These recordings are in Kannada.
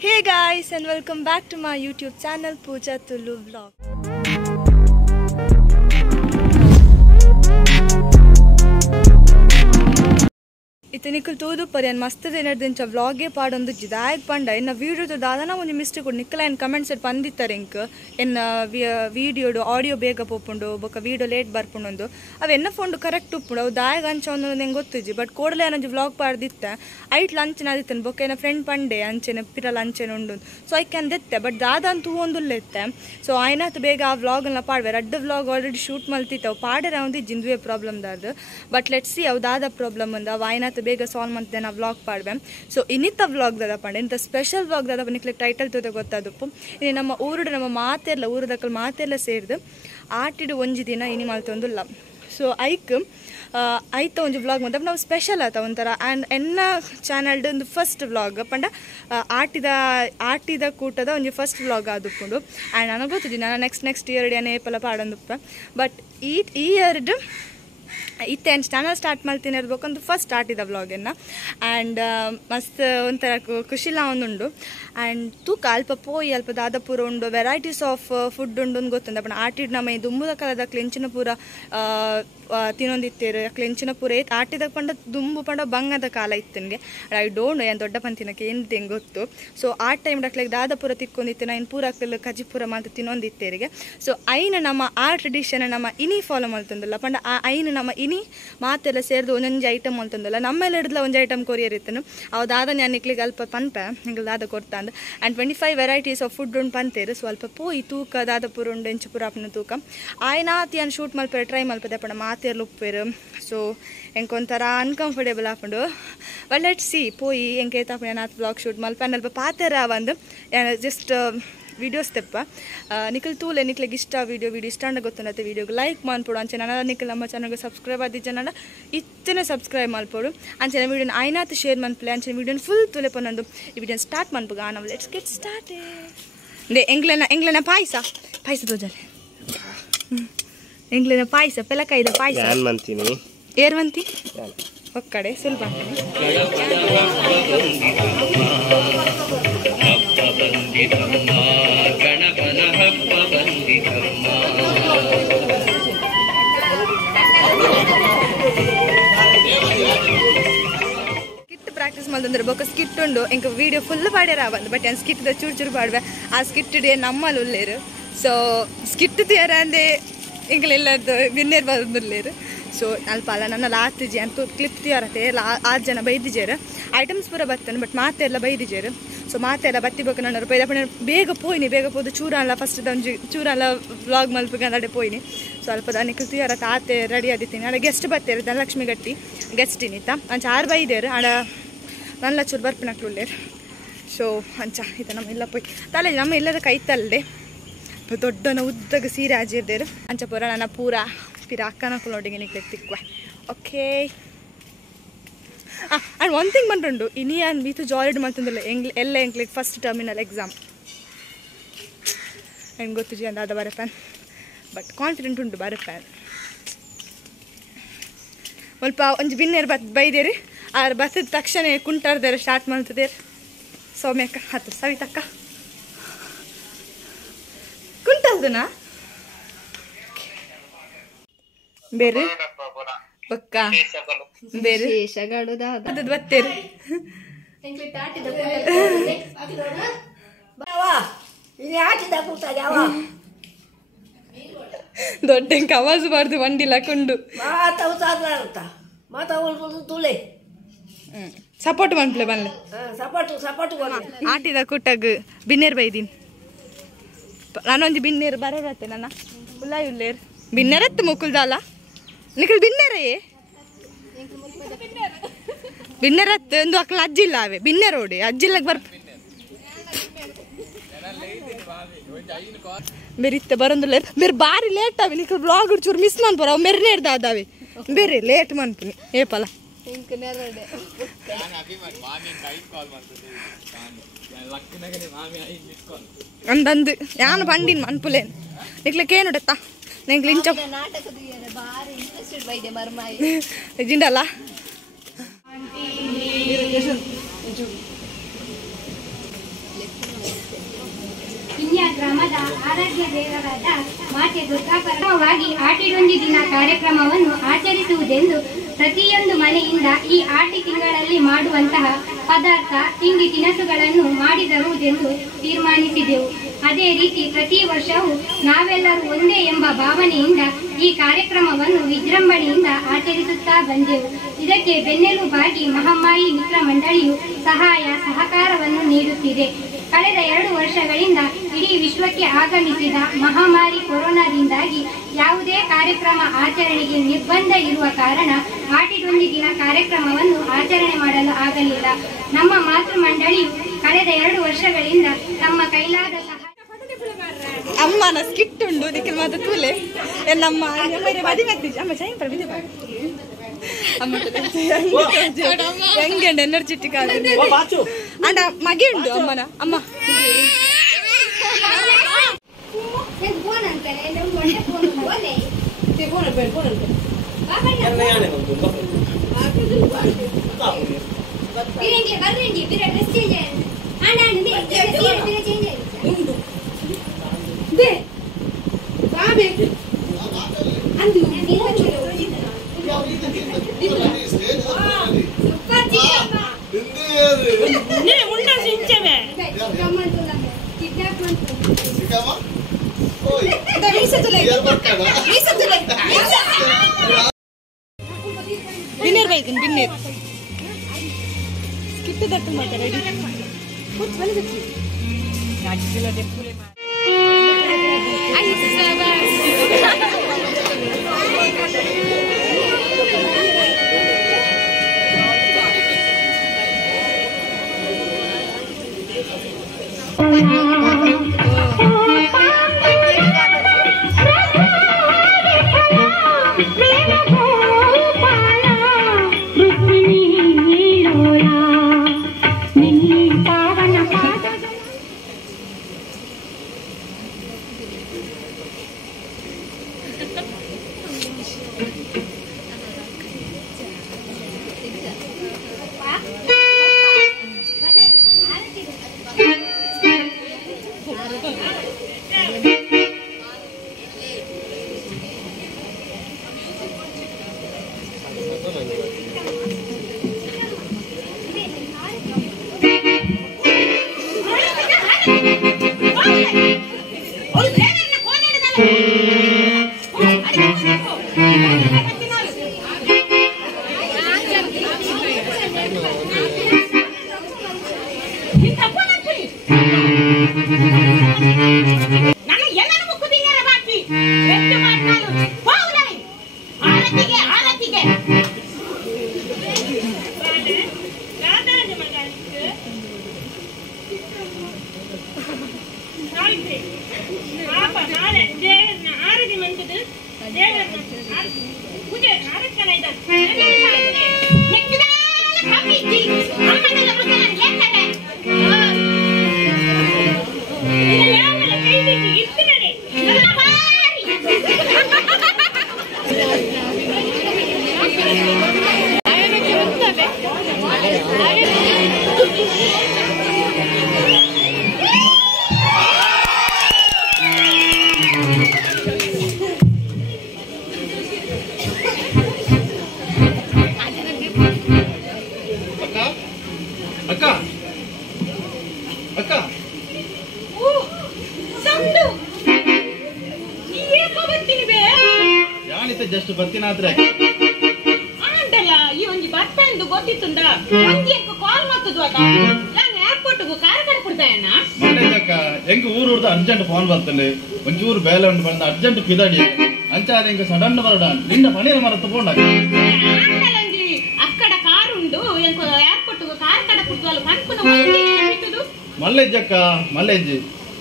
Hey guys, and welcome back to my YouTube channel Pooja Tulu vlog. इतने तूदू पर मस्त दिन व्लागे पाडोंದು ಜಿದಾಯಕ್ ಪಂಡ ಇನ್ನ ವಿಡಿಯೋ ದಾದನ ಒಂದು ಮಿಸ್ಟೇಕ್ ನಿಕ್ಕಲ ಎನ್ ಕಮೆಂಟ್ಸ್ ಬಂದಿತ್ತಾರೆ ಇಂಕ ಎನ್ ವಿಡಿಯೋ ಆಡಿಯೋ ಬೇಗ ಪೋಪುಂಡು ಬೊಕ ವಿಡಿಯೋ ಲೇಟ್ ಬರ್ಪುಂಡು ಅವ ಎನ್ನ ಫೋನ್ ಕರೆಕ್ಟ್ ಉಪ್ಪುಂಡು ಅವು ದಾಯಗ ಅಂಚ ಒಂದು ನಂಗೆ ಗೊತ್ತಿಜ್ಜಿ ಬಟ್ ಕೋಡಲೆ ನಂಜಿ ವ್ಲಾಗ್ ಪಾಡ್ದಿತ್ತೆ ಐಟ್ ಲಂಚ್ ನಾದಿತ್ತೇನೆ ಬೊಕ ಏನ ಫ್ರೆಂಡ್ ಪಂಡೆ ಅಂಚೆನೆ ಪಿರಲ್ ಅಂಚೆನೆ ಉಂಡು ಸೊ ಐ ಕ್ಯಾನ್ ದೆತ್ತೆ ಬಟ್ ದಾದ ಅಂತೂ ಒಂದುಲ್ಲೆತ್ತೆ ಸೊ ಆಯ್ನಾತ್ ಬೇಗ ಆ ವ್ಲಾಗ್ನ ಪಾಡ್ವೆ ರಡ್ಡು ವ್ಲಾಗ್ ಆಲ್ರೆಡಿ ಶೂಟ್ ಮಲ್ತಿತ್ತು ಪಾಡ್ರೆ ಒಂದು ಜಿಂದುವೆ ಪ್ರಾಬ್ಲಮ್ ದಾದ ಬಟ್ ಲೆಟ್ ಸಿ ಅವು ದಾದ ಪ್ರಾಬ್ಲಮ್ ಅಂದ ಅವು ಆಯ್ನಾತ್ ಬೇಗ ಸಾಲ್ವ್ ಮಾಡ್ತೇನೆ ನಾ ವ್ಲಾಗ್ ಪಾಡ್ವೆ ಸೊ ಇನ್ನಿತ್ತ ವ್ಲಾಗ್ ದಾದ ಪಂಡೆ ಇಂಥ ಸ್ಪೆಷಲ್ ವ್ಲಾಗ್ ದಾದ ನಿಕ್ಲೆ ಟೈಟಲ್ ತೋತೆ ಗೊತ್ತಾದಪ್ಪು ಇನ್ನು ನಮ್ಮ ಊರುಡು ನಮ್ಮ ಮಾತೆಲ್ಲ ಊರದಕ್ಕಲ್ ಮಾತೆಲ್ಲ ಸೇರಿದು ಆಟಿಡು ಒಂಜಿ ದಿನ ಇನಿ ಮಲ್ತೊಂದುಲ್ಲ ಸೊ ಐಕ್ ಐತ ಒಂದು ವ್ಲಾಗ್ ಮತ್ತೆ ನಾವು ಸ್ಪೆಷಲ್ ಆತ ಒಂಥರ ಆ್ಯಂಡ್ ಎನ್ನ ಚಾನಲ್ದು ಒಂದು ಫಸ್ಟ್ ವ್ಲಾಗ್ ಪಂಡ ಆಟಿದ ಕೂಟದ ಒಂದು ಫಸ್ಟ್ ವ್ಲಾಗ್ ಆದುಕೊಂಡು ಆ್ಯಂಡ್ ನನಗೆ ಗೊತ್ತಿದ್ದೀನಿ ನಾನು ನೆಕ್ಸ್ಟ್ ಇಯರ್ ಏನೇ ಪಲ ಪಾಡಂದುಪ್ಪ ಬಟ್ ಈ ಇಯರ್ದು ಇತ್ತೆ ಚಾನಲ್ ಸ್ಟಾರ್ಟ್ ಮಾಡ್ತೀನಿ ಇರ್ಬೇಕಂದು ಫಸ್ಟ್ ಆಟಿದ ವ್ಲಾಗನ್ನು ಆ್ಯಂಡ್ ಮಸ್ತ್ ಒಂಥರ ಖುಷಿಲ ಒಂದುಂಡು ಆ್ಯಂಡ್ ತೂಕ ಅಲ್ಪ ಪೋಯಿ ಅಲ್ಪ ದಾದ ಪೂರ ಉಂಡು ವೆರೈಟೀಸ್ ಆಫ್ ಫುಡ್ ಉಂಡು ಅಂತ ಗೊತ್ತಂದ ಪಣ ಆಟಿಡ್ ನಮ್ಮ ಈ ದುಂಬುದ ಕಾಲದ ಕ್ಲೆಂಚಿನ ಪೂರ ತಿನ್ನೊಂದಿತ್ತೇರು ಕ್ಲೆಂಚಿನ ಪೂರ ಆಟಿದ ಪಂಡ ದುಂಬು ಪಂಡ ಬಂಗದ ಕಾಲ ಇತ್ತನಿಗೆ ಐ ಡೋಂಟ್ ಏನು ದೊಡ್ಡ ಪಂತಿನಕ್ಕೆ ಏನು ಹೆಂಗೆ ಗೊತ್ತು ಸೊ ಆ ಟೈಮ್ ಡಕ್ಲೆಗೆ ದಾದ ಪೂರ ತಿಕ್ಕೊಂಡಿತ್ತು ನಾನು ಪೂರ ಕಜ್ಜಿ ಪೂರ ಮಾತು ತಿನ್ನೊಂದಿತ್ತೇರಿಗೆ ಸೊ ಐನ ನಮ್ಮ ಆ ಟ್ರೆಡಿಷನ್ ನಮ್ಮ ಇನಿ ಫಾಲೋ ಮಾಡ್ತಂದಲ್ಲ ಪಂಡ ಆ ಐನು ನಮ್ಮ ಇನಿ ಮಾತೆಲ್ಲ ಸೇರಿದು ಒಂದೊಂದು ಐಟಮ್ ಅಂತಂದಲ್ಲ ನಮ್ಮೆಲ್ಲ ಹಿಡಿದ್ಲ ಒಂದು ಐಟಮ್ ಕೊರಿಯರ್ ಇತ್ತನು ಅವು ದಾದ ನಾನು ನಿಕ್ಲಿಗೆ ಅಲ್ಪ ಪನ್ಪೆ ನಿಂಗೆ ದಾದ ಕೊಡ್ತಾ ಅಂದ ಆ್ಯಂಡ್ 25 ವೆರೈಟೀಸ್ ಆಫ್ ಫುಡ್ ಉಂಡು ಪಂತೇರು ಸ್ವಲ್ಪ ಪೋಯಿ ತೂಕ ದಾದ ಪೂರ ಉಂಡು ಎಂಚು ಪೂರ ಅಪ್ಪನ ತೂಕ ಆಯ್ನಾತಿ ನಾನು ಶೂಟ್ ಮಲ್ಪೇರು ಟ್ರೈ ಮಲ್ಪದೆ ಪಣ ಮಾತೆಲ್ಲ ಉಪ್ಪೇರು ಸೊ ಎಂಕೊಂಥರ ಅನ್ಕಂಫರ್ಟೇಬಲ್ ಹಾಕೊಂಡು ಬಟ್ ಲೆಟ್ ಸಿ ಪೋಯಿ ಎಂಗೆ ತಾಪಣೆ ನಾನು ಬ್ಲಾಗ್ ಶೂಟ್ ಮಲ್ಪೆ ಅಲ್ಪ ಪಾತೆರ ಒಂದು ಜಸ್ಟ್ ವೀಡಿಯೋಸ್ ತೆಪ್ಪ ನಿಖಲ್ ತೂಲೆ ನಿಕ್ಲಿಗೆ ಇಷ್ಟ ವೀಡಿಯೋ ಇಷ್ಟ ಅಂಡ ಗೊತ್ತುಂಡತ್ತೆ ವೀಡಿಯೋಗೆ ಲೈಕ್ ಮಾಡ್ಪೋಡು ಅಂಚೆ ನನ್ನ ನಿಖಲ್ ನಮ್ಮ ಚಾನಲ್ಗೆ ಸಬ್ಸ್ಕ್ರೈಬ್ ಆದಿದ್ದ ನನ್ನ ಇತ್ತನೆ ಸಬ್ಸ್ಕ್ರೈಬ್ ಮಾಡ್ಪೋಡು ಅಂಚೆ ವಿಡಿಯೋನ ಆಯ್ನಾತ್ ಶೇರ್ ಮನ್ಪಲೆ ಅಂಚೆ ವಿಡಿಯೋನ ಫುಲ್ ತುಲೆಪೊಂದು ಈ ವಿಡಿಯೋನ ಸ್ಟಾರ್ಟ್ ಮನ್ಪುಗ ನಾವು ಲೆಟ್ಸ್ ಗೆಟ್ ಸ್ಟಾರ್ಟ್ ದೇ ಎಂಗ್ಲೆನ ಪಾಯಸ ತೋಜಲೆ ಎಂಗ್ಲೆನ ಪಾಯಸ ಪೆಲಕಾಯ್ದ ಪಾಯಸ ಏರ್ವಂತಿ ಒಕ್ಕಡೆ ಸ್ವಲ್ಪ ಪ್ರಾಕ್ಟೀಸ್ ಮಾಡ್ತಂದ್ರೆ ಬೊಕ್ಕ ಸ್ಕಿಟ್ ಉಂಡು ಎಂಕ ವಿಡಿಯೋ ಫುಲ್ ಪಾಡ್ಯಾರ ಬಂದು ಬಟ್ ಏನು ಸ್ಕಿಟ್ದ ಚೂರು ಪಾಡ್ವೆ ಆ ಸ್ಕಿಟ್ ನಮ್ಮಲ್ಲಿ ಉಳ್ಳೇರು ಸೊ ಸ್ಕಿಟ್ ತೀರ ಅಂದೆ ಎಂಗಳೆಲ್ಲದ್ದು ವಿನ್ನರ್ ಬಂದುಲ್ಲೇರು ಸೊ ಅಲ್ಪ ಅಲ್ಲ ನನ್ನ ಲಾತಿಜಿ ಅಂತ ಕ್ಲಿಪ್ ತೀರತ್ತೆ 6 ಜನ ಬೈದಿಜೇರು ಐಟಮ್ಸ್ ಪೂರ ಬರ್ತೇನೆ ಬಟ್ ಮಾತೆಲ್ಲ ಬೈದಿಜೇರು ಸೊ ಮಾತೆಲ್ಲ ಬತ್ತಿಬೇಕು ನನ್ನ ರೂಪಾಯಿ ಬೇಗ ಪೋಯ್ದು ಚೂರಲ್ಲ ಫಸ್ಟ್ ಒಂಜಿ ಚೂರಲ್ಲ ವ್ಲಾಗ್ ಮಲ್ಪಿಗೆ ಅಡೆ ಪೋಯ್ನಿ ಸೊ ಅಲ್ಪ ನಿಖಲ್ ತೀರ ತಾತೆ ರೆಡಿ ಆದಿತ್ತೀನಿ ಅಡ ಗೆಸ್ಟ್ ಬರ್ತೇರು ಧನಲಕ್ಷ್ಮಿ ಗಟ್ಟಿ ಗೆಸ್ಟ್ ಇನ್ನಿತ್ತ ಅಂಚ 6 ಬೈದೇರು ಅಡ ನನ್ನ ಚೂರು ಬರ್ಪಿನಕ್ಲುಳ್ಳೇರು ಸೊ ಅಂಚ ಇತ ನಮ್ಮ ಎಲ್ಲ ಪೋಯ್ ತಲೆ ನಮ್ಮ ಎಲ್ಲರ ಕೈತಲ್ಲದೆ ದೊಡ್ಡನ ಉದ್ದಗ ಸೀರೆ ಆಜಿರ್ದೇರು ಅಂಚ ಪೂರ ನನ್ನ ಪೂರ ಪಿರ ಅಕ್ಕನ ಕುಲೋಡಿಗೆ ನಿಕ್ಲೆ ತಿಕ್ವೆ ಓಕೆ ಆ್ಯಂಡ್ ಒನ್ ಥಿಂಗ್ ಬಂದುಂಡು ಇನಿ ಆ್ಯಂಡ್ ಮೀತು ಜಾಲಿಡ್ ಮಾಡ್ತಂದಿಲ್ಲ ಎಲ್ಲ ಎಂಕ್ಲಿಗೆ ಫಸ್ಟ್ ಟರ್ಮಿನಲ್ ಎಕ್ಸಾಮ್ ಹೆಂಗೆ ಗೊತ್ತಿಜಿ ಅಂದ ಅದ ಬರಪ್ಯಾನ್ ಬಟ್ ಕಾನ್ಫಿಡೆಂಟ್ ಉಂಟು ಬರಪ್ಯಾನ್ ಸ್ವಲ್ಪ ಒಂದು ಬಿನ್ನೇರು ಬೈದೇರಿ ಆರು ಬತ್ತದ ತಕ್ಷಣ ಕುಂಟಾರ್ದೇರು ಸ್ಟಾರ್ಟ್ ಮಾಡ್ತದೇರು ಸೌಮ್ಯಕ್ಕ ಹತ್ತು ಸವಿತಕ್ಕ ಕುಂಟಲ್ದನಾ ಬೇರೆ ಬಕ್ಕ ಬೇರೆ ಅದು ಬತ್ತೇರು ದೊಡ್ಡ ಕವಾಜು ಬಾರ್ದು ಬಂಡಿಲ್ಲ ಕೊಂಡು ಸಪೋರ್ಟ್ ಮಾಡ್ಲೆ ಬನ್ಲೆ ಆಟಿದ ಕುಟ್ಟಾಗ ಬಿನ್ನೇರ್ ಬೈದೀನಿ ನಾನೊಂದು ಬಿನ್ನೇರು ಬರೋರತ್ತೆ ನನ್ನ ಉಳ್ಳೇರು ಬಿನ್ನೇರತ್ತು ಮುಕ್ಕುಲ್ದಲ್ಲ ನಿಖಲ್ ಬಿನ್ನೇರೇ ಬಿನ್ನೇರತ್ತು ಒಂದು ಅಕ್ಕಲ ಅಜ್ಜಿಲ್ಲ ಅವೇ ಬಿನ್ನೇರೋಡಿ ಅಜ್ಜಿಲ್ಲ ಬರ್ಪ ಬೇರಿತ್ತೆ ಬರೋದಿಲ್ಲ ಬೇರೆ ಬಾರಿ ಲೇಟ್ ಅವೆ ನಿಖಲ್ ಬ್ಲಾಗ್ ಚೂರು ಮಿಸ್ ಮಾಡ್ಬಾರ ಅವು ಮೆರ್ನೆ ಇರ್ದಾವೆ ಬೇರೆ ಲೇಟ್ ಮಾಡ್ತೀನಿ ಏಪಲ್ಲ ಅಂದಂದು ಯಾನು ಬಂದಿನ ಮನ್ಪುಲೇನು ನಿಕ್ಲಕ್ಕೆ ಏನು ಉಡತ್ತಾ ನಂಗೆ ಲಿಂಚ ಜಿಂಡಲ್ಲ ಆರಾಧ್ಯ ದೇವರಾದ ಮಾತೆ ದುರ್ಗಾಪರವಾಗಿ ಆಟಿಡೊಂದಿ ದಿನ ಕಾರ್ಯಕ್ರಮವನ್ನು ಆಚರಿಸುವುದೆಂದು ಪ್ರತಿಯೊಂದು ಮನೆಯಿಂದ ಈ ಆಟಿ ತಿಂಗಳಲ್ಲಿ ಮಾಡುವಂತಹ ಪದಾರ್ಥ ತಿಂಡಿ ತಿನಿಸುಗಳನ್ನು ಮಾಡಿ ತರುವುದೆಂದು ತೀರ್ಮಾನಿಸಿದೆವು. ಅದೇ ರೀತಿ ಪ್ರತಿ ವರ್ಷವೂ ನಾವೆಲ್ಲರೂ ಒಂದೇ ಎಂಬ ಭಾವನೆಯಿಂದ ಈ ಕಾರ್ಯಕ್ರಮವನ್ನು ವಿಜೃಂಭಣೆಯಿಂದ ಆಚರಿಸುತ್ತಾ ಬಂದೆವು. ಇದಕ್ಕೆ ಬೆನ್ನೆಲುಬಾಗಿ ಮಹಾಮಾಯಿ ಮಿತ್ರ ಮಂಡಳಿಯು ಸಹಾಯ ಸಹಕಾರವನ್ನು ನೀಡುತ್ತಿದೆ. ಕಳೆದ 2 ವರ್ಷಗಳಿಂದ ಇಡೀ ವಿಶ್ವಕ್ಕೆ ಆಗಮಿಸಿದ ಮಹಾಮಾರಿ ಕೊರೋನಾದಿಂದಾಗಿ ಯಾವುದೇ ಕಾರ್ಯಕ್ರಮ ಆಚರಣೆಗೆ ನಿರ್ಬಂಧ ಇರುವ ಕಾರಣ ಆಟಿಡೊಂದಿ ದಿನ ಕಾರ್ಯಕ್ರಮವನ್ನು ಆಚರಣೆ ಮಾಡಲು ಆಗಲಿಲ್ಲ. ನಮ್ಮ ಮಾತೃ ಮಂಡಳಿಯು ಕಳೆದ 2 ವರ್ಷಗಳಿಂದ ತಮ್ಮ ಕೈಲಾದ ಅಮ್ಮನ ಸ್ಕಿಟ್ ಉಂಡು ಅದಕ್ಕೆ ಮಾತ್ರ ತೂಲೆ ನಮ್ಮ ಅಮ್ಮ ಹೆಂಗೆ ಎನರ್ಜೆಟಿಕ್ ಆಗಿದೆ ಅಂಡ ಮಗೆ ಉಂಡು ಅಮ್ಮನ ಅಮ್ಮ ಡಿನ್ನರ್ ಬೈತೀನಿ ಡಿನ್ನರ್ ಸ್ಕಿಟ್ ದಟ್ಟು ಮಾತ್ರ ರೆಡಿ ಜಸ್ಟ್ ಬರ್ತೀನಾದ್ರೆ ಆಂಟಲ್ಲ ಈ ಒಂಜಿ ಬಟ್ಟೆ ಎಂದು ಗೊತ್ತಿತ್ತುಂಡ ಒಂಜಿ ಎಂಕ ಕಾಲ್ ಮತ್ತದ್ವಾಗ ನಾನು ಏರ್ಪೋರ್ಟ್ಗೂ ಕಾರ್ ಕಟ್ಬಿಡ್ತಾಯಣ್ಣ ಮಂಡ್ಯಕ್ಕ ಎಂಕ ಊರುಡ್ದು ಅರ್ಜೆಂಟ್ ಫೋನ್ ಬರ್ತಲೆ ಒಂಚೂರು ಬೇಲೆ ಉಂಟು ಬಂದ ಅರ್ಜೆಂಟ್ ಪಿದಾಡಿ ಅಂಚಾದ ಎಂಕ ಸಡನ್ ಬರಡ ನಿನ್ನ ಮನೆಯ ಮರ ತಗೊಂಡ ಆಂಟಲಂಜಿ ಅಕ್ಕಡ ಕಾರ್ ಉಂಡು ಎಂಕ ಏರ್ಪೋರ್ಟ್ಗೂ ಕಾರ್ ಕಟ್ಬಿಡ್ತವಲ್ಲ ಪಂಪನ ಬಿಟ್ಟದು ಮಲ್ಲೆಜ್ಜಕ್ಕ ಮಲ್ಲೆಜ್ಜಿ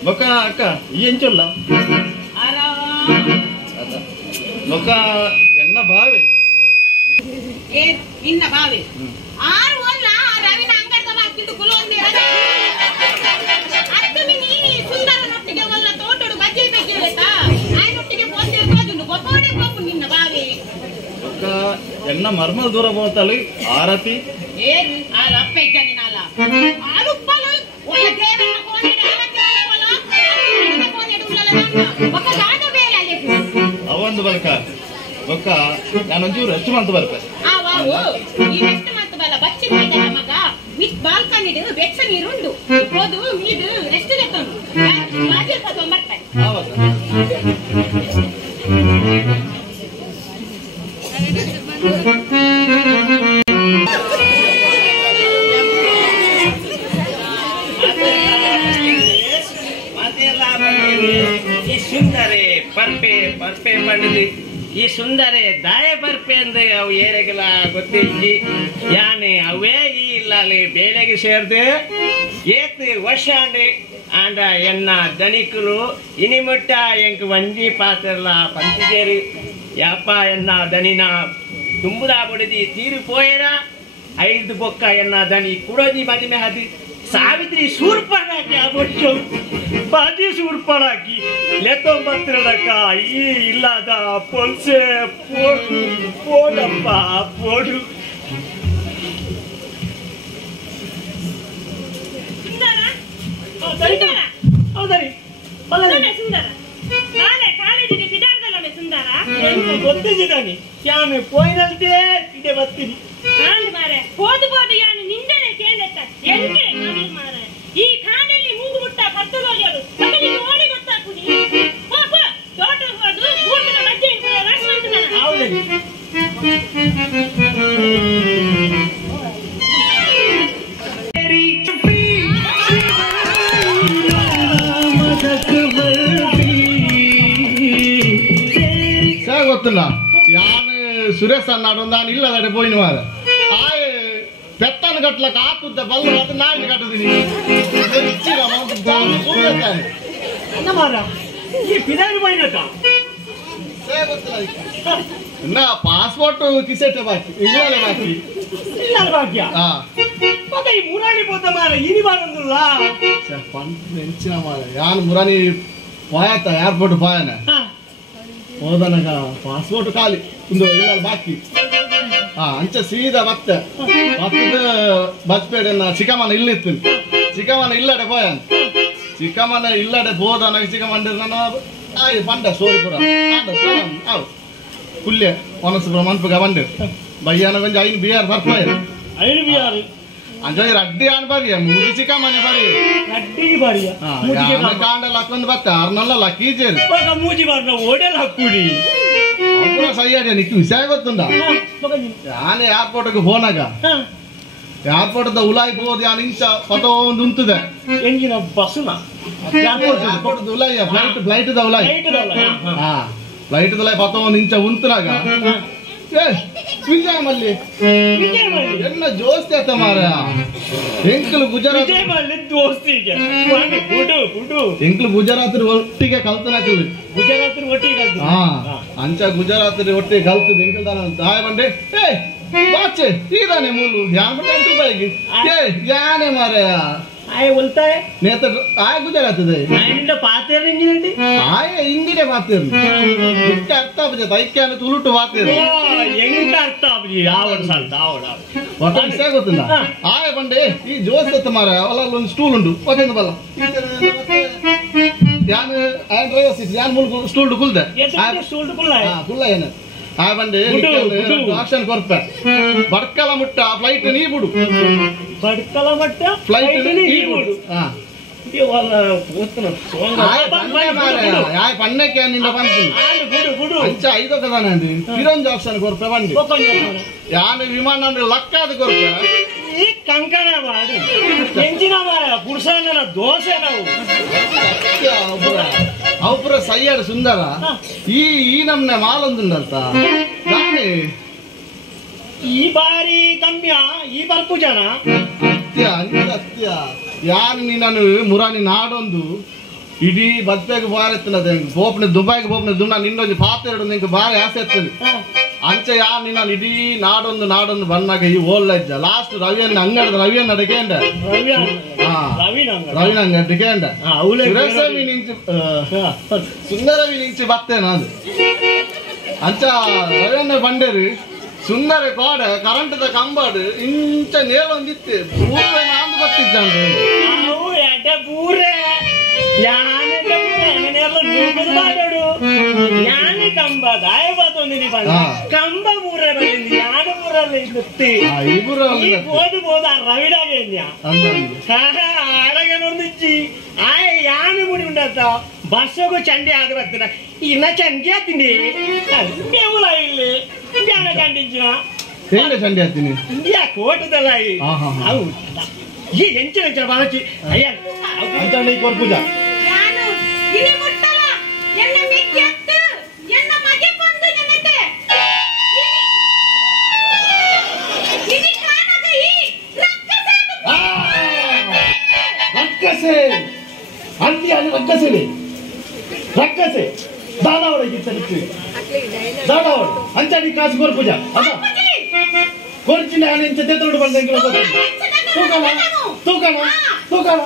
ಬೊಕ್ಕ ಅಕ್ಕ ಈ ಎಂಚಲ್ಲ ಬೊಕ್ಕ ಎನ್ನ ಬಾವೆ ಏ ನಿನ್ನ ಬಾವೆ ಆರು ಒಲ್ಲ ರವಿನ ಅಂಗಡದ ಮಾತಿದ್ದು ಕುಲೊಂದಿ ಅತ್ತಮಿ ನೀನಿ ಸುಂದರನೊಟ್ಟಿಗೆ ಒಲ್ಲ ತೋಟಡು ಬಜ್ಜಿ ಬೇಕಿರತಾ ಆಯ್ನೊಟ್ಟಿಗೆ ಪೋತಿರ್ಬೋದು ಗೊತ್ತೋಡೆ ಪಾಪು ನಿನ್ನ ಬಾವೆ ಬೊಕ್ಕ ಎನ್ನ ಮರ್ಮಲ್ ದೂರ ಹೋತಲಿ ಆರತಿ ಏರು ಆ ರಪ್ಪ ಇದ್ದಾನಿನಲ್ಲ ಆಲುಪ್ಪಲು ಒಳ್ಳೆ ದೇವರ ಕೋಣೆಡ ಆರತಿ ಒಲ್ಲ ಕೋಣೆಡ ಉಳ್ಳಲ್ಲ ఒక దాద ಬೇರೆ ಅಲ್ಲಿ ಅವಂದು ಬಲ್ಕ ಬೊಕ್ಕ ನಾನೊಂಚೂರು ರೆಸ್ಟ್ ಮಂತ್ ಬರ್ಪೆ ಈ ರೆಸ್ಟ್ ಮಂತ್ ಬಲ್ಲ ಬಚ್ಚಿ ಮಗ ಮಿತ್ ಬಾಲ್ಕನಿ ಬೆಚ್ಚ ನೀರುಂಡು ಹೋದು ಮೀದು ರೆಸ್ಟ್ ತೆಕೊಂಡು ಬಾಜಿ ಕರ್ಕೊಂಡು ಬರ್ತಾರೆ ಈ ಸುಂದರೆ ಪರ್ಪೆ ಪರ್ಪೆ ಪಡೆದು ಈ ಸುಂದರೆ ದಾಯ ಪರ್ಪೆ ಅಂದ್ರೆ ಅವು ಏರೆಗೆಲ್ಲ ಗೊತ್ತಿಜ್ಜಿ ಯಾನೆ ಅವೇ ಈ ಇಲ್ಲಲ್ಲಿ ಬೇಳೆಗೆ ಸೇರ್ದು ಏತ್ ವರ್ಷ ಆಂಡ ಎನ್ನ ದಣಿಕರು ಇನಿಮುಟ್ಟ ಎಂಕ್ ವಂಜಿ ಪಾತ್ರಲ್ಲ ಪಂಚಿಗೇರಿ ಯಾಪ ಎನ್ನ ದಣಿನ ತುಂಬುದಾ ಬಡದಿ ತೀರು ಪೋಯರ 5 ಬೊಕ್ಕ ಎನ್ನ ದಣಿ ಕುಡೋದಿ ಮದಿಮೆ ಹದಿ ಸಾವಿತ್ರಿ ಸೂರ್ಪಣಾಕಿ ಆಗೋಷ್ಟು ಬಾಜಿ ಸೂರ್ಪಣಾಕಿ ಲೆತ್ತೊಂಬತ್ತಿರಡಕ್ಕ ಈ ಇಲ್ಲದ ಪೊಲ್ಸೆ ಪೋಡು ಪೋಡಪ್ಪ ಪೋಡು ಹೌದರಿ ಸುಂದರ ನಾಳೆ ಕಾಲೇಜಿಗೆ ಬಿಡಾರ್ದಲ್ಲ ಸುಂದರ ಗೊತ್ತಿದ್ದಾನೆ ಯಾನೆ ಪೋಯಿನಲ್ದೇ ಇದೆ ಬರ್ತೀನಿ ನಾನು ಮಾರೆ ಹೋದು ಯಾನು ನಿಂದನೆ ಕೇಳತ್ತ ಎಂಕೆ ನಾನು ಮಾರೆ ಈ ಕಾಡಲ್ಲಿ ಮೂಗು ಮುಟ್ಟ ಕತ್ತಲೋಗ್ಯಾರು ಮಗನಿಗೆ ಓಡಿ ಗೊತ್ತಾಕುದಿ ಪಾಪ ತೋಟ ಹೋದು ಕೂಡನ ಮಧ್ಯೆ ರಾಷ್ಟ್ರವಂತನ ಹೌದರಿ ಗೊತ್ತಿಲ್ಲ ಯಾನು ಸುರೇಶ್ ಅನ್ನಾಡು ನಾನು ಇಲ್ಲದಡೆ ಪೋಯಿನ ಮಾರ ಆಯ್ ಪೆತ್ತನ ಕಟ್ಲಕ್ಕ ಹಾಕುದ್ದ ಬಲ್ಲ ಅದು ನಾನು ಕಟ್ಟುದೀನಿ ಈ ಪಿದಾರಿ ಪೋಯಿನಕ್ಕ ಇನ್ನ ಪಾಸ್ಪೋರ್ಟ್ ಕಿಸೆಟ್ ಬಾಕಿ ಇಲ್ಲೇ ಬಾಕಿ ಇಲ್ಲ ಭಾಗ್ಯ ಮತ್ತೆ ಈ ಮುರಾರಿ పోతా ಮಾರ ಇನಿ ಬಾರಂದುಲ್ಲ ನೆಂಚಿನ ಮಾರ ಯಾನು ಮುರಾನಿ పోయాత ಏರ್ಪೋರ್ಟ್ పోయాನ ಹೋದನಗ ಪಾಸ್ಪೋರ್ಟ್ ಖಾಲಿ ಒಂದು ಇಲ್ಲ ಬಾಕಿ ಅಂಚ ಸೀದಾ ಮತ್ತೆ ಬಸ್ಪೇಡ ಚಿಕ್ಕಮ್ಮನ ಇಲ್ಲಿತ್ತು ಚಿಕ್ಕಮ್ಮನ ಇಲ್ಲಡೆ పోయాను ಚಿಕ್ಕಮ್ಮನ ಇಲ್ಲಡೆ ಹೋದನಗ ಚಿಕ್ಕಮ್ಮನ ಆಯ್ ಬಂಡ ಸೋರಿಪುರ ಕುಲ್ಲೆ ಒನಸ್ಪುರ ಮನ್ಪುಗ ಬಂದೆ ಬಯ್ಯನ ಕೊಂಚ ಐನು ಬಿಯರ್ ಬರ್ಪಾಯ ಐನು ಬಿಯರ್ ಅಂಜ ರಡ್ಡಿ ಆನ್ ಬರಿಯ ಮೂಜಿ ಚಿಕ್ಕಮ್ಮನೆ ಬರಿ ರಡ್ಡಿ ಬರಿಯ ಕಾಂಡಲ್ಲ ಹಾಕೊಂಡ್ ಬತ್ತ ಅರ್ನಲ್ಲ ಲಕ್ಕೀಜೇರಿ ಮೂಜಿ ಬಾರ್ನ ಓಡೆಲ್ಲ ಹಾಕುಡಿ ಅಪುರ ಸೈಯಾಡಿ ನಿಕ್ಕು ವಿಷಯ ಗೊತ್ತುಂಡ ಯಾನೆ ಏರ್ಪೋರ್ಟ್ಗೆ ಹೋನಾಗ ಏರ್ಪೋರ್ಟ್ ಉಲಾಯಿ ಹೋದ್ ಯಾನ್ ಇಂಚ ಫೋಟೋ ಒಂದು ಉಂಟುದೆ ಎಂಜಿನ ಬಸ್ನ ಏರ್ಪೋರ್ಟ್ ಉಲಾಯಿ ಫ್ಲೈಟ್ ದ ಉಲಾಯಿ ಫ್ಲೈಟ್ ಉಲಾಯಿ ಫೋಟೋ ಒಂದು ಇಂಚ ಉಂಟುನಾಗ ವಿಜಯ ಮಲ್ಲಿ ಎಲ್ಲ ಜೋಸ್ತಿ ಆತ ಮಾರ ಎಂಕ್ಲು ಗುಜರಾತ್ ಎಂಕ್ಲು ಗುಜರಾತ್ ಒಟ್ಟಿಗೆ ಕಲ್ತನಾಕಲ್ಲಿ ಗುಜರಾತ್ ಒಟ್ಟಿಗೆ ಅಂಚ ಗುಜರಾತ್ ಒಟ್ಟಿಗೆ ಕಲ್ತದ ಎಂಕ್ಲು ತಾನ ದಾಯ ಬಂಡೆ ಬಾಚೆ ಇದಾನೆ ಮೂಲು ಯಾನ್ ಬಂಡೆ 8 ರೂಪಾಯಿಗೆ ಯಾನೆ ಮಾರ ಆಯ್ ಉಲ್ತಾಯ ನೇತ ಆಯ್ ಗುಜರಾತ್ ಆಯ್ನಿಂದ ಪಾತೇರ್ ಇಂಜಿನಂಡಿ ಆಯ್ ಇಂಗಿನೆ ಪಾತೇರ್ ಇಷ್ಟ ಅರ್ಥ ಆಪಜೆ ತೈಕ್ಯಾನ ತುಳುಟು ಪಾತೇರ್ ಎಂತ ಅರ್ಥ ಆಪಜಿ ಆವಡ ಸಾಲ್ತ ಆವಡ ಒಟ್ಟ ವಿಷಯ ಗೊತ್ತಿಲ್ಲ ಆಯ್ ಬಂಡೆ ಈ ಜೋಸ್ತ ಮಾರ ಅಲ್ಲೊಂದು ಸ್ಟೂಲ್ ಉಂಟು ಒಟ್ಟಿಂದ ಬಲ್ಲ ಯಾನ್ ಆಯ್ ಡ್ರೈವರ್ ಸೀಟ್ ಯಾನ್ ಮೂಲ ಸ್ಟೂಲ್ ಕುಲ್ದೆ ಸ್ಟೂಲ್ ಕುಲ್ಲ ಕುಲ್ಲ ಏನು ಆ ಬಂಡೆ ಆಕ್ಷನ್ ಕೊರ್ಪ ಬಡ್ಕಲ ಮುಟ್ಟ ಫ್ಲೈಟ್ ನೀ ಬಿಡು ಬಡ್ಕಲ ಮಟ್ಟ ಫ್ಲೈಟ್ ನೀ ಬಿಡು ಪಣ್ಣಕ್ಕೆ ನಿಂದ ಬಂತು ಅಂಚ 5 ಕದಾನೆ ಅಂದಿ ಇರೊಂದು ಆಕ್ಷನ್ ಕೊರ್ಪ ಬಂಡಿ ಯಾನ್ ವಿಮಾನ ಅಂದ್ರೆ ಲಕ್ಕಾದ ಕೊರ್ಪ ಈ ಕಂಕಣ ಮಾಡಿ ಎಂಜಿನ ಮಾರ ಪುರುಷನ ದೋಸೆ ನಾವು ಅವಪುರ ಸಯ್ಯಾಡ ಸುಂದರ ಈ ನಮ್ನೆ ಮಾಲೊಂದುಂಡಂತ ನಾನೇ ಈ ಬಾರಿ ಕಮ್ಯ ಈ ಬರ್ಪು ಜನ ಅತ್ಯ ಯಾರು ನೀನು ಮುರಾನಿ ನಾಡೊಂದು ಇಡೀ ಬದ್ಪೆಗೆ ಬಾರ ಎತ್ತನದ ಬೋಪನೆ ದುಬೈಗೆ ಬೋಪನೆ ದುಂಡ ನಿನ್ನೊಂದು ಪಾತ್ರ ಇಡೋದು ನಿಂಗೆ ಬಾರ ಆಸೆ ಎತ್ತದ ಅಂಚೆ ಯಾರು ನೀನು ಇಡೀ ನಾಡೊಂದು ಬಂದಾಗ ಈ ಓಲ್ಲೆಜ್ಜ ಲಾಸ್ಟ್ ರವಿಯನ್ನ ಅಂಗಡದ ರವಿಯನ್ನ ಅಡಿಕೆಂಡ ರವಿನ ಅಡಿಕೆಂಡ ಸುಂದರವಿ ನಿಂಚಿ ಬರ್ತೇನೆ ಅದು ಅಂಚ ರವಿಯನ್ನ ಬಂಡೇರಿ ಸುಂದರ ಕೋಡ ಕರೆಂಟ್ ಕಂಬಾಡು ಇಂಚ ನೇಲೊಂದಿತ್ತೆ ಪೂರ್ವ ನಾಂದು ಬರ್ತಿದ್ದ ಬೂರೆ ನುಗ್ಗದು ಮಾಡೋಡು ಯಾನೆ ಕಂಬ ದಾಯ ಬಾತೊಂದಿನಿ ಪಂಡ ಕಂಬ ಮೂರ ಬಂದಿ ಯಾನ ಮೂರಲ್ಲಿ ಇದ್ದಿ ಬೋದು ಬೋದು ಆ ರವಿಡಾಗೆ ಆಡಗೆ ನೋಡಿಚ್ಚಿ ಆಯ ಯಾನೆ ಮುಡಿ ಉಂಡತ್ತ ಬಸ್ಸೋಗು ಚಂಡಿ ಆದ ಬರ್ತೀರ ಇನ್ನ ಚಂಡಿ ಆತೀನಿ ಬೆವಲ ಇಲ್ಲಿ ಬ್ಯಾನ ಚಂಡಿಂಚಿನ ಚಂಡಿ ಆತೀನಿ ಯಾ ಕೋಟದಲ್ಲ ಹೌದು ಈ ಎಂಚಿನ ಬಾಳಚಿ ಅಯ್ಯ ಅಂತ ಪೂಜಾ ini muttala enna mikkettu enna ಮಗೆ ಬಂದು ನೆನತೆ ini ಕಾಣದ ಈ ರಕ್ಕಸೆ ಅಲ್ಲಿ ಅಲ್ಲಿ ರಕ್ಕಸೆ ರಕ್ಕಸೆ ದಾನವರಿಗೆ ತಲುಪಿ ದಾನವರು ಅಂಚಡಿ ಕಾಸು ಕೋರ್ ಪೂಜಾ ಅದ ಕೊರ್ಚಿನ ಅಲ್ಲಿ ಇಂಚ ತೆತ್ತೋಡು ಬಂದಂಗೆ ತೂಕಣ ತೂಕಣ ತೂಕಣ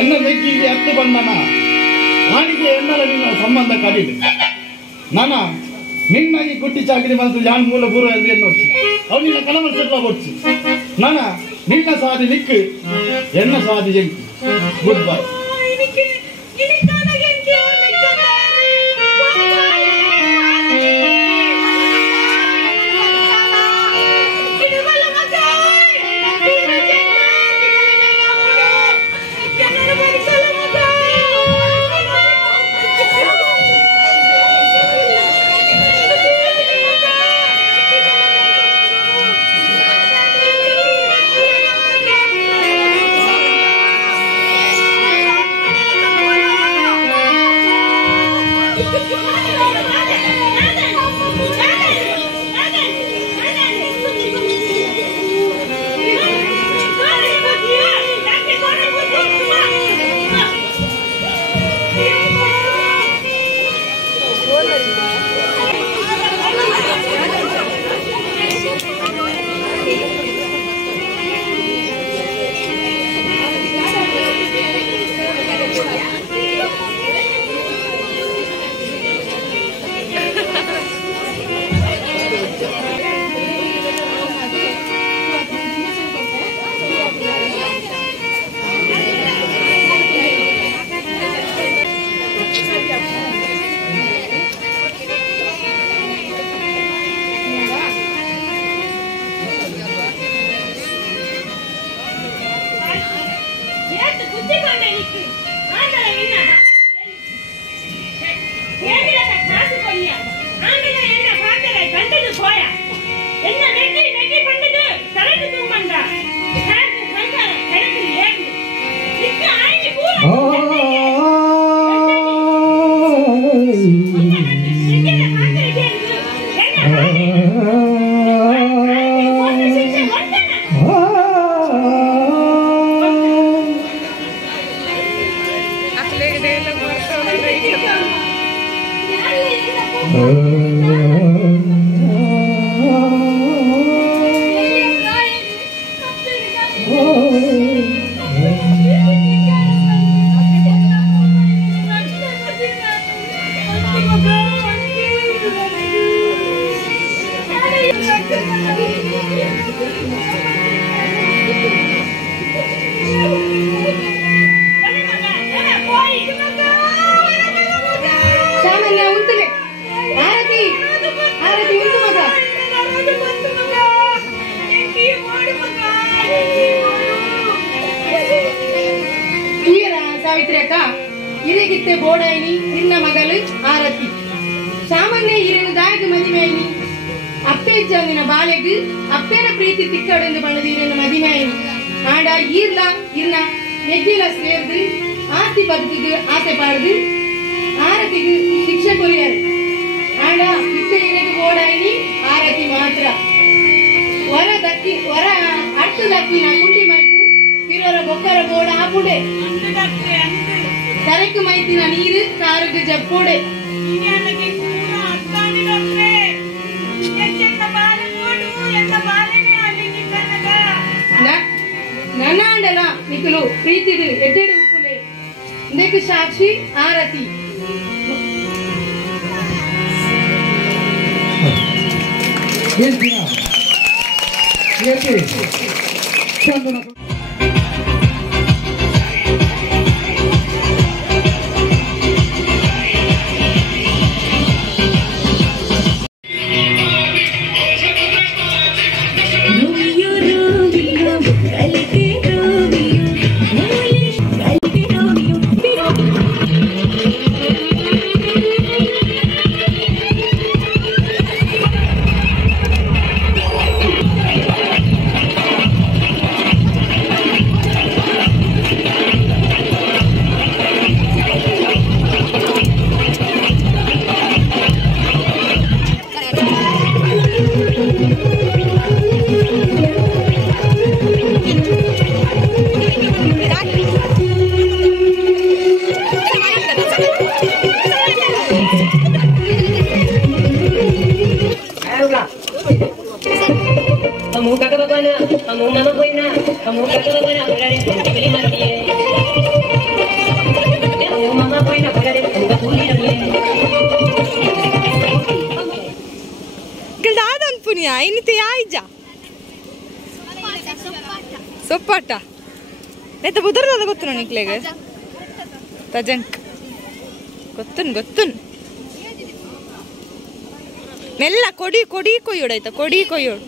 ಎನ್ನ ಮೆಕ್ಕಿಗೆ ಹತ್ತು ಬಂದನ ಆಣಿಗೆ ಎನ್ನಲ ನಿನ್ನ ಸಂಬಂಧ ಕಡಿಮೆ ನಾನ ನಿನ್ನಾಗಿ ಕುಟ್ಟಿ ಚಾಕರಿ ಬಂತು ಯಾನ್ ಮೂಲ ಗುರು ಎಂದು ಎನ್ನೋಡ್ಸಿ ಅವ್ ನಿನ್ನ ಕಲಮ ಸೆಟ್ಲ ಕೊಡ್ಸಿ ನಾನ ನಿನ್ನ ಸಾಧಿ ನಿಕ್ಕು ಎನ್ನ ಸಾಧಿ ಎಂಕು ಗುಡ್ ಬೈ ಇರಿಗಿತ್ತೆ ಬೋಡಾಯಿನಿ ನಿನ್ನ ಮಗಳು ಆರತಿ ಸಾಮಾನ್ಯ ಇರೇನು ದಾಯಕ ಮದಿಮೆಯಿನಿ ಅಪ್ಪೆ ಚಂದಿನ ಬಾಲೆಗ್ ಅಪ್ಪೆನ ಪ್ರೀತಿ ತಿಕ್ಕಡೆಂದು ಬಣ್ಣದ ಇರೇನು ಮದಿಮೆಯಿನಿ ಆಡ ಈರ್ಲ ಇರ್ನ ನೆಗ್ಗಿಲ ಸೇರ್ದು ಆಸ್ತಿ ಬದುಕಿಗೆ ಆಸೆ ಪಾಡ್ದು ಆರತಿಗೆ ಶಿಕ್ಷೆ ಕೊರಿಯಾರೆ ಆಡ ಇತ್ತೆ ಇರೇನು ಬೋಡಾಯಿನಿ ಆರತಿ ಮಾತ್ರ ವರ ಅಟ್ಟು ದಕ್ಕಿನ ಕುಂಡಿ ಮೈಪು ಪಿರೋರ ಬೊಕ್ಕರ ಬೋಡ ಆಪುಡೆ ತರಕು ಮೈತಿನ ನೀರು ಕಾರುಗೆ ಜಪ್ಪೋಡೆ ನನ್ನಾಂಡಲ ನಿಕಲು ಪ್ರೀತಿದು ಎಡ್ಡೆಡು ಉಪ್ಪುಲೆ ಇಂದಕ್ಕೆ ಸಾಕ್ಷಿ ಆರತಿ ಸೊಪ್ಪಾಟ ನೆತ್ತ ಬುದರ್ದಾದ ಗೊತ್ತು ನಿಕ್ಲೆಗೆ ತಜಂಕ್ ಗೊತ್ತುನ್ ಮೆಲ್ಲ ಕೊಡಿ ಕೊಯ್ಯೋಡಾಯ್ತಾ ಕೊಡಿ ಕೊಯ್ಯೋಡು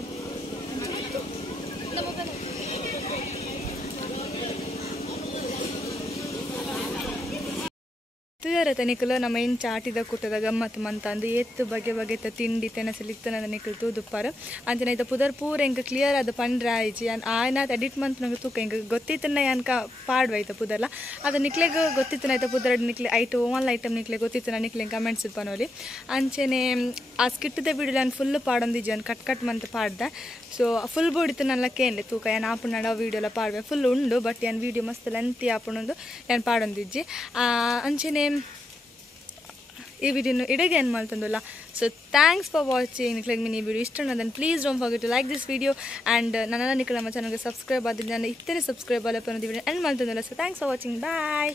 ನಿಖಲು ನಮ್ಮ ಏನು ಚಾಟಿದ ಕೂಟದ ಗಮ್ಮತ್ತು ಮಂತ ಅಂದು ಎತ್ತು ಬಗೆ ಬಗೆತ ತಿಂಡಿ ತೆನಸಲಿತ್ತನ ನಿಖಲು ತೂದುಪ್ಪಾರು ಅಂಚನೆ ಐತ ಪುದರ್ ಪೂರ ಹೆಂಗೆ ಕ್ಲಿಯರ್ ಆದ ಪಂಡ್ರೆ ಆಯ್ಚಿ ಆಯ್ನಾತ್ ಎಡಿಟ್ ಮಂತ್ ನಂಗೆ ತೂಕ ಹಿಂಗೆ ಗೊತ್ತಿತ್ತನ ಅನ್ಕ ಪಾಡ್ವಾಯ್ತ ಪುದರ್ಲ ಅದು ನಿಕ್ಲೆಗೆ ಗೊತ್ತಿತ್ತನ ಆಯ್ತಾ ಪುದರ್ ನಿಕ್ಲೆ ಓನ್ ಐಟಮ್ ನಿಕ್ಲೆ ಗೊತ್ತಿತ್ತನ ನಿಕ್ಲೆ ಕಮೆಂಟ್ಸ್ ಪನೋಲಿ ಅಂಚನೆ ಆ ಸ್ಕಿಟ್ಟದ ವಿಡಿಯೋ ನಾನು ಫುಲ್ ಪಾಡೊಂದಿಜ್ಜಿ ಅನ್ ಕಟ್ ಮಂತ್ ಪಾಡ್ದೆ ಸೊ ಫುಲ್ ಬೋಡಿತ್ತು ನನ್ನ ಕೇಂದ್ಲೆ ತೂಕ ಏನು ಆಪುಂಡ ವೀಡಿಯೋಲ ಪಾಡ್ವೆ ಫುಲ್ ಉಂಡು ಬಟ್ ಏನು ವೀಡಿಯೋ ಮಸ್ತ್ ಲೆಂತಿ ಆಪುಣೊಂದು ಏನು ಪಾಡೊಂದಿಜ್ಜಿ ಅಂಚನೆ ಈ ವಿಡಿಯೋನು ಇಡಗೆ ಏನು ಮಾಡ್ತಂದಲ್ಲ ಸೊ ಥ್ಯಾಂಕ್ಸ್ ಫಾರ್ ವಾಚಿಂಗ್ ನಿಕ್ಲೆಗೆ ಮಿನಿ ವಿಡಿಯೋ ಇಷ್ಟ ಅದನ್ನು please don't forget to like this video and ನನ್ನೆಲ್ಲ ನಿಕ್ಲೆ ನಮ್ಮ ಚಾನಲ್ಗೆ ಸಬ್ಸ್ಕ್ರೈಬ್ ಆದಿಲ್ಲ ನಾನು ಇತ್ತೇನೆ ಸಬ್ಸ್ಕ್ರೈಬ್ ಅಲ್ಲ ಅನ್ನೋದು ವಿಡಿಯೋ ಎಂಡ್ ಮಾಡ್ತಂದಲ್ಲ so thanks for watching bye